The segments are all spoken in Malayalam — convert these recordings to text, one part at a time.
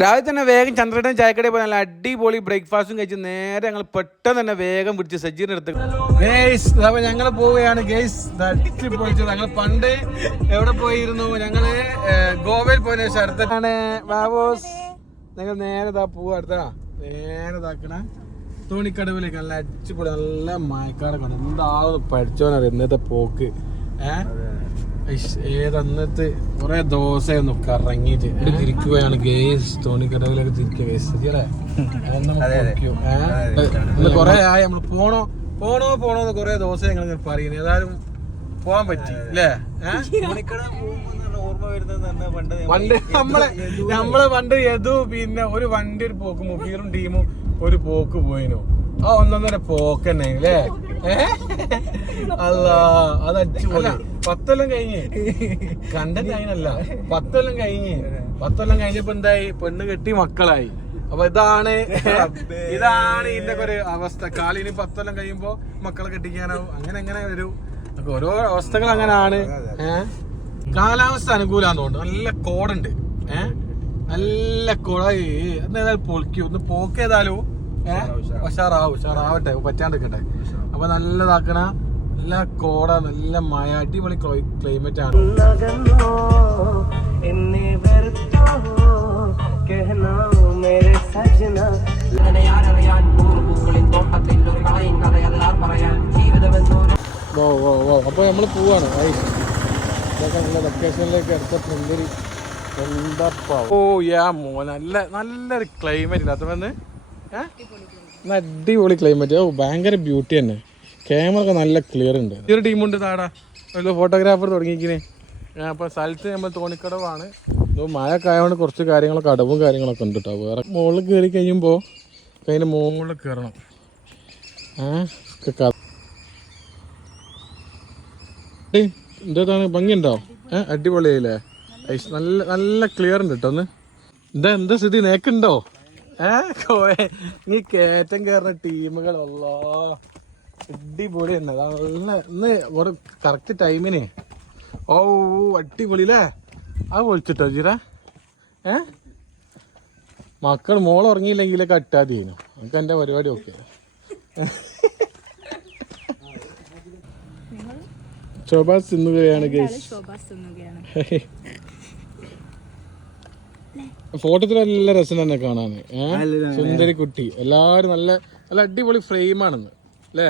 രാവിലെ തന്നെ വേഗം ചന്ദ്രട്ടൻ ചായക്കടയിൽ പോയി നല്ല അടിപൊളി ബ്രേക്ക്ഫാസ്റ്റും കഴിച്ച് നേരെ ഞങ്ങൾ പെട്ടെന്ന് തന്നെ വേഗം പിടിച്ച് സജ്ജീന എടുത്ത് ഗേസ് അപ്പൊ ഞങ്ങൾ പോവുകയാണ് ഗേസ് പൊളിച്ചത് ഞങ്ങൾ പണ്ട് എവിടെ പോയിരുന്നു? ഞങ്ങൾ ഗോവയിൽ പോയ ശേഷം അടുത്താണ് ബാബോസ് ഞങ്ങൾ നേരെ താ പോവാ അടുത്താ. നേരെ താക്കണ തോണിക്കടവിലേക്ക് നല്ല അടിച്ചുപൊളി നല്ല മയക്കാടൊക്കെ എന്താ പഠിച്ചോനറിയാം ഇന്നത്തെ പോക്ക്. ഏഹ് ഏതന്നത്തെ കുറെ ദോശയൊന്നും കറങ്ങിയിട്ട് തിരിക്കുകയാണ് ഗേസ് തോണിക്കടവിലൊക്കെ തിരിക്കുക ഗേസ് ഇന്ന് കൊറേ ആയി. നമ്മൾ പോണോ പോണോ പോണോ എന്ന് കൊറേ ദോശ ഞങ്ങൾ പറയുന്നത് ഏതായാലും പോവാൻ പറ്റി അല്ലേ? പണ്ട് നമ്മളെ നമ്മളെ പണ്ട് യദു പിന്നെ ഒരു വണ്ടി ഒരു പോക്ക് മുബീറും ടീമും ഒരു പോക്ക് പോയിനു. ആ ഒന്നൊന്നര പോക്കന്നെ അല്ലേ അല്ല അത് അടിച്ചുപോലെ പത്തൊല്ലം കഴിഞ്ഞ്. കണ്ടന്റ് അതിനല്ല പത്തൊല്ലം കഴിഞ്ഞ്. പത്തൊല്ലം കഴിഞ്ഞപ്പോ എന്തായി? പെണ്ണ് കെട്ടി മക്കളായി. അപ്പൊ ഇതാണ് ഇതാണ് ഇതിന്റെ ഒരു അവസ്ഥ. കാലിന് പത്തൊല്ലം കഴിയുമ്പോ മക്കളെ കെട്ടിക്കാനാവും. അങ്ങനെ അങ്ങനെ ഒരു ഓരോ അവസ്ഥകൾ അങ്ങനെയാണ് ഏഹ് കാലാവസ്ഥ അനുകൂലാന്ന് തോന്നുന്നു. നല്ല കോടുണ്ട്. ഏഹ് നല്ല കോടായി എന്തായാലും പൊളിക്കും. ഒന്ന് പോക്കേതായാലും ഏഹ് ഉഷാറാവും ഉഷാറാവട്ടെ. പറ്റാണ്ടിരിക്കട്ടെ. അപ്പൊ നല്ലതാക്കണ നല്ല കോട നല്ല മഴ അടിപൊളി ക്ലൈമറ്റ് ആണ്. ഓ ഓ ഓ അപ്പൊ നമ്മൾ പോവാണ്. ഇതൊക്കെ നല്ല വെക്കേഷനിലേക്ക് അടുത്ത പ്രിന്ററി ഓ യാ മോ നല്ല നല്ലൊരു ക്ലൈമറ്റ് ഇല്ലാത്തവന്ന് അടിപൊളി ക്ലൈമറ്റ് ഓ ഭയങ്കര ബ്യൂട്ടി തന്നെ. ക്യാമറ ഒക്കെ നല്ല ക്ലിയർ ഉണ്ട്. ഈ ഒരു ടീമുണ്ട് താടാ. ഒരു ഫോട്ടോഗ്രാഫർ തുടങ്ങിയിരിക്കണേ. അപ്പോൾ സ്ഥലത്ത് നമ്മൾ തോണിക്കടവാണ്. ഇത് മഴയൊക്കെ ആയതുകൊണ്ട് കുറച്ച് കാര്യങ്ങളൊക്കെ അടവും കാര്യങ്ങളൊക്കെ ഉണ്ട് കേട്ടോ വേറെ മുകളിൽ കയറി കഴിയുമ്പോൾ അതിന്റെ മുകളിൽ കയറണം ഏയ് എന്താണ് ഭംഗിയുണ്ടോ? ഏ അടിപൊളിയായില്ലേ? ഐസ് നല്ല നല്ല ക്ലിയർ ഉണ്ട് കേട്ടോ ഒന്ന്. എന്താ എന്താ സ്ഥിതി? നേക്കുണ്ടോ കോയെ. നീ കയറ്റം കയറുന്ന ടീമുകളല്ലോ അടിപൊളി തന്നെ നല്ല ഇന്ന് ഒരു കറക്റ്റ് ടൈമിന് ഓ അടിപൊളി അല്ലേ അത് പൊളിച്ചിട്ടോ ജീറ? ഏ? മക്കൾ മോൾ ഉറങ്ങിയില്ലെങ്കിലൊക്കെ അട്ടാതി ചെയ്യുന്നു നമുക്ക് എന്റെ പരിപാടി ഓക്കെ ശോഭാസ് തിന്നുകയാണ് ഗൈസ്? ഫോട്ടോത്തിൽ നല്ല രസം തന്നെ കാണാൻ സുന്ദരി കുട്ടി. എല്ലാരും നല്ല നല്ല അടിപൊളി ഫ്രെയിമാണെന്ന് അല്ലേ?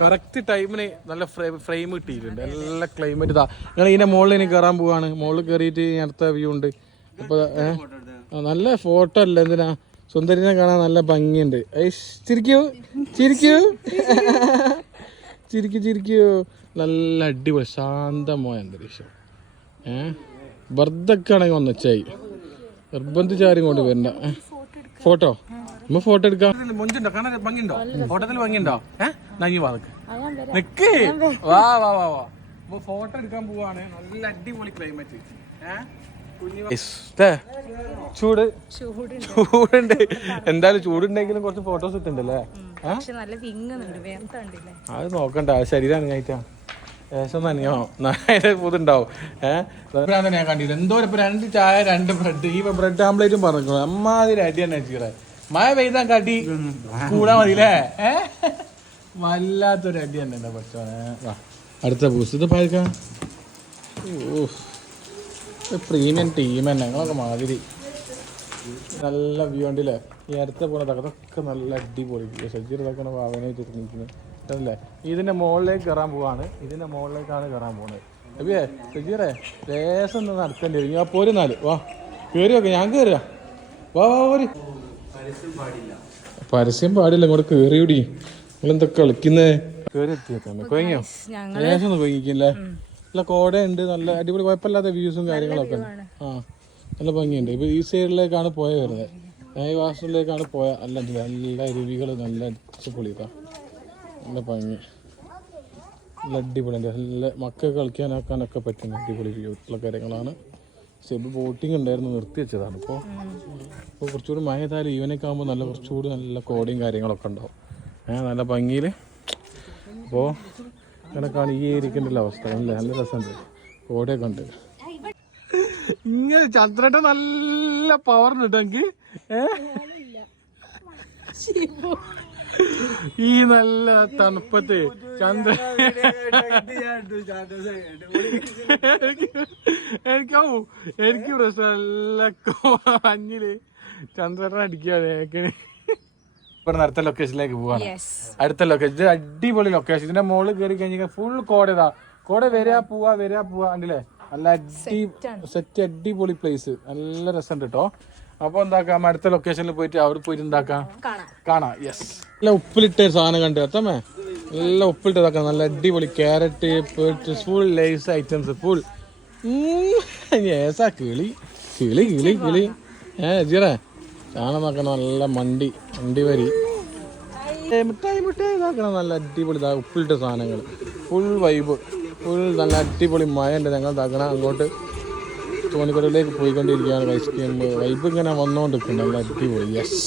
കറക്റ്റ് ടൈമിന് നല്ല ഫ്രെയിം കിട്ടിയിട്ടുണ്ട്. നല്ല ക്ലൈമറ്റ് ഇതാ. നിങ്ങൾ ഇതിന്റെ മുകളിൽ ഇനി കയറാൻ പോവാണ്. മുകളിൽ കയറിയിട്ട് അടുത്ത വ്യൂ ഉണ്ട്. അപ്പൊ നല്ല ഫോട്ടോ അല്ല എന്തിനാ? സുന്ദരിനെ കാണാൻ നല്ല ഭംഗിയുണ്ട്. ചിരിക്കൂ. ചിരിക്കൂ. ചിരിക്കൂ ചിരിക്കൂ. നല്ല അടിപൊളി ശാന്തമായ അന്തരീക്ഷം. ഏഹ് ബർദ്ധക്കാണെങ്കിൽ ഒന്നച്ചായി നിർബന്ധിച്ച് ആരും കൊണ്ട് വരണ്ട? ഫോട്ടോ? നമ്മ ഫോട്ടോ എടുക്കാം. മൊഞ്ചുണ്ടോ? കാണാൻ ഭംഗിയുണ്ടോ? ഫോട്ടോത്തിൽ ഭംഗിയുണ്ടോ? ഏഹ് നങ്ങി വാ നിക്ക്. നിക്ക്. വാ വാ വാ വാ. അപ്പൊ ഫോട്ടോ എടുക്കാൻ പോവാണ്. നല്ല അടിപൊളി ക്ലൈമറ്റ് ഏഹ് ചൂട്? ചൂടുണ്ട്. എന്തായാലും ചൂടുണ്ടെങ്കിലും കുറച്ച് ഫോട്ടോസ് ഇട്ടുണ്ടല്ലേ അത് നോക്കണ്ട. ശരീരം അനങ്ങായിട്ടാ പ്രീമിയം ടീം ഞങ്ങളൊക്കെ മാതിരി. നല്ല വ്യൂ ഉണ്ടല്ലേ ഈ അടുത്ത പോണതൊക്കെ അതൊക്കെ നല്ല അടിപൊളി സജ്ജീർ ഇതൊക്കെ ഭാവനയായിട്ട് നിൽക്കുന്നത് അല്ലേ? ഇതിന്റെ മുകളിലേക്ക് കയറാൻ പോവാണ്. ഇതിന്റെ മുകളിലേക്കാണ് കയറാൻ പോകുന്നത് അബിയേ സജീറേ ലേശം ഒന്ന് നടത്തേണ്ടി വരും. ഞാൻ പോരും നാല്. വാ കയറി നോക്കെ ഞാൻ കയറുക വാ വാ പോര് പരസ്യം പാടില്ല ഇങ്ങോട്ട് കയറിയൂടി നിങ്ങളെന്താ കളിക്കുന്നേ? കയറി എത്തിയോ കൊയങ്ങിയോ ലേശം ഒന്ന് കൊയങ്ങിക്കില്ലേ? നല്ല കോടയുണ്ട് നല്ല അടിപൊളി കുഴപ്പമില്ലാത്ത വ്യൂസും കാര്യങ്ങളൊക്കെ. ആ നല്ല ഭംഗിയുണ്ട്. ഇപ്പൊ ഈ സൈഡിലേക്കാണ് പോയ വരുന്നത്. ഈ വാസത്തിലേക്കാണ് പോയ. അല്ല നല്ല അരുവികൾ നല്ല അടിച്ചുപൊളിതാ നല്ല ഭംഗി. നല്ല അടിപൊളിന്റെ നല്ല മക്കൾക്ക് കളിക്കാനാക്കാനൊക്കെ പറ്റുന്ന അടിപൊളി ഉള്ള കാര്യങ്ങളാണ്. സെബ് ബോട്ടിംഗ് ഉണ്ടായിരുന്നു നിർത്തി വെച്ചതാണ്. ഇപ്പോൾ ഇപ്പോൾ കുറച്ചുകൂടി മഴ ഏതായാലും ഈവനൊക്കെ ആകുമ്പോൾ നല്ല കുറച്ചുകൂടി നല്ല കോടിയും കാര്യങ്ങളൊക്കെ ഉണ്ടാവും. ഏഹ് നല്ല ഭംഗിയിൽ അപ്പോൾ അങ്ങനെ ഈ അവസ്ഥ. അല്ലേ? നല്ല രസമുണ്ട്. കോടയൊക്കെ ഉണ്ട്. ഇങ്ങനെ ചന്ദ്രട്ട നല്ല പവർ കിട്ടെങ്കിൽ ഈ നല്ല തണുപ്പത്ത് ചന്ദ്ര എനിക്കാവൂ എനിക്ക് പ്രശ്നം നല്ല മഞ്ഞിൽ ചന്ദ്രനെ അടിക്കാതെ അടുത്ത ലൊക്കേഷനിലേക്ക് പോവാണ്. യെസ് അടുത്ത ലൊക്കേഷൻ ഇത് അടിപൊളി ലൊക്കേഷൻ ഇതിന്റെ മുകളിൽ കയറി കഴിഞ്ഞാൽ ഫുൾ കോടതാ കോട വരാ പോവാ വരാ പോവാ. കണ്ടില്ലേ? നല്ല അടി സെറ്റ് അടിപൊളി പ്ലേസ് നല്ല രസമുണ്ട് കേട്ടോ അപ്പൊ എന്താക്കാം? അടുത്ത ലൊക്കേഷനിൽ പോയിട്ട് അവിടെ പോയിട്ട് എന്താക്കാം? കാണാം. കാണാം. യെസ് നല്ല ഉപ്പിലിട്ട ഒരു സാധനം കണ്ടു. അത്തമ്മേ നല്ല ഉപ്പിലിട്ടതാക്കാം. നല്ല അടിപൊളി ക്യാരറ്റ് ഫുൾ ലൈസ് ഐറ്റംസ് ഫുൾ ഏസാ കിളി. കിളി കിളി കിളി. ഏ ജീറേ സാധനം നോക്കണം നല്ല മണ്ടി മണ്ടി വരി. മിഠായി മിഠായി ഇതാക്കണം. നല്ല അടിപൊളി ഇതാ ഉപ്പിലിട്ട സാധനങ്ങൾ ഫുൾ വൈബ് ഫുൾ നല്ല അടിപൊളി മഴ ഉണ്ട് ഞങ്ങൾ ഇതാക്കണം അങ്ങോട്ട്. തോണിക്കടയിലേക്ക് പോയിക്കൊണ്ടിരിക്കുകയാണ് റൈസ് ക്രീം വൈബ് ഇങ്ങനെ വന്നുകൊണ്ടിരിക്കുന്നു നല്ല അടിപൊളി. യെസ്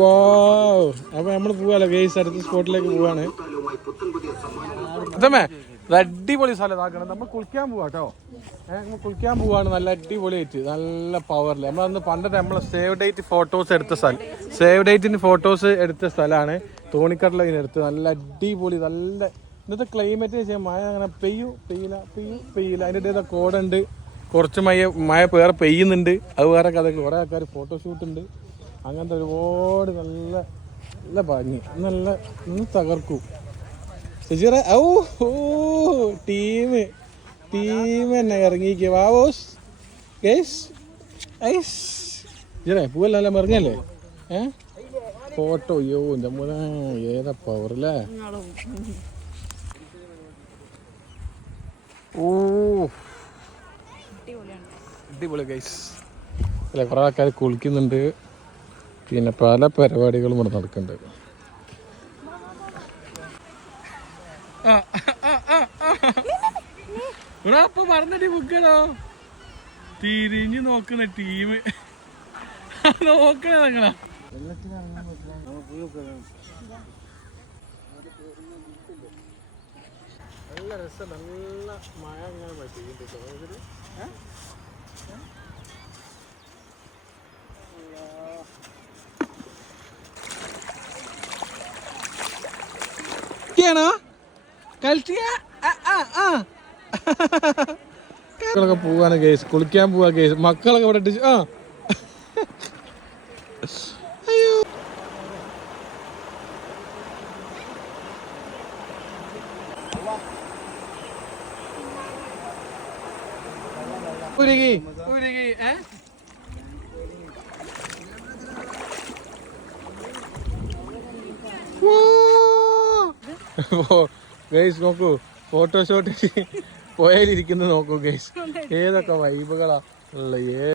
വാ അപ്പൊ നമ്മൾ പോവാലോ? ഗേസ് അടുത്ത സ്പോട്ടിലേക്ക് പോവാണ്. അടിപൊളി സ്ഥലം ഇതാക്കണം നമ്മൾ കുളിക്കാൻ പോവാ കേട്ടോ നമ്മൾ കുളിക്കാൻ പോവാണ്. നല്ല അടിപൊളിയായിട്ട്. നല്ല പവറിൽ നമ്മളന്ന് പണ്ടത്തെ നമ്മളെ സേവ് ഡേറ്റ് ഫോട്ടോസ് എടുത്ത സ്ഥലം. സേവ് ഡേറ്റിന് ഫോട്ടോസ് എടുത്ത സ്ഥലമാണ് തോണിക്കടല ഇതിനടുത്ത് നല്ല അടിപൊളി നല്ല ഇന്നത്തെ ക്ലൈമറ്റ് വെച്ചാൽ മഴ അങ്ങനെ പെയ്യൂ പെയ്യില്ല പെയ്യൂ പെയ്യില്ല. അതിന്റെ ഇടയിൽ കോടുണ്ട്. കുറച്ച് മഴ മഴ വേറെ പെയ്യുന്നുണ്ട്. അത് വേറെ കഥ കുറേ ആൾക്കാർ ഫോട്ടോഷൂട്ട് ഉണ്ട്. അങ്ങനത്തെ ഒരുപാട് നല്ല നല്ല ഭംഗി. നല്ല ഒന്ന് തകർക്കും. ശശിറ ഔ ഓ ടീം ടീം തന്നെ ഇറങ്ങിക്ക് വാവോസ് ഗേസ് ഐസ്. ശരിയാ പൂവെല്ലാം ഇറങ്ങിയല്ലേ ഏ? ഫോട്ടോ അയ്യോ എന്റെ മോനെ ഏതാ പവറല്ലേ ഓ അടിപൊളി ഗൈസ് അല്ല കുറേ ആൾക്കാർ കുളിക്കുന്നുണ്ട്. പിന്നെ പല പരിപാടികളും ഇവിടെ നടക്കുന്നുണ്ട്. ഇവിടെ അപ്പൊ പറഞ്ഞിട്ട് ബുക്കണോ തിരിഞ്ഞു നോക്കുന്ന ടീം നോക്കണ നിങ്ങളാ? നല്ല രസം നല്ല മഴ അങ്ങനെ പറ്റിയിട്ടുണ്ട് ാണോ മക്കളൊക്കെ പോവാണ് കേസ് കുളിക്കാൻ പോവാ കേസ് മക്കളൊക്കെ ഇവിടെ ഇട്ടിച്ച് ആ. അയ്യോ. ഉരുകി. ഉരുകി ഏ? ഗൈസ് നോക്കൂ ഫോട്ടോഷോട്ട് പോയാലിരിക്കുന്നത് നോക്കൂ ഗൈസ് ഏതൊക്കെ വൈബുകളാ ഉള്ള ഏ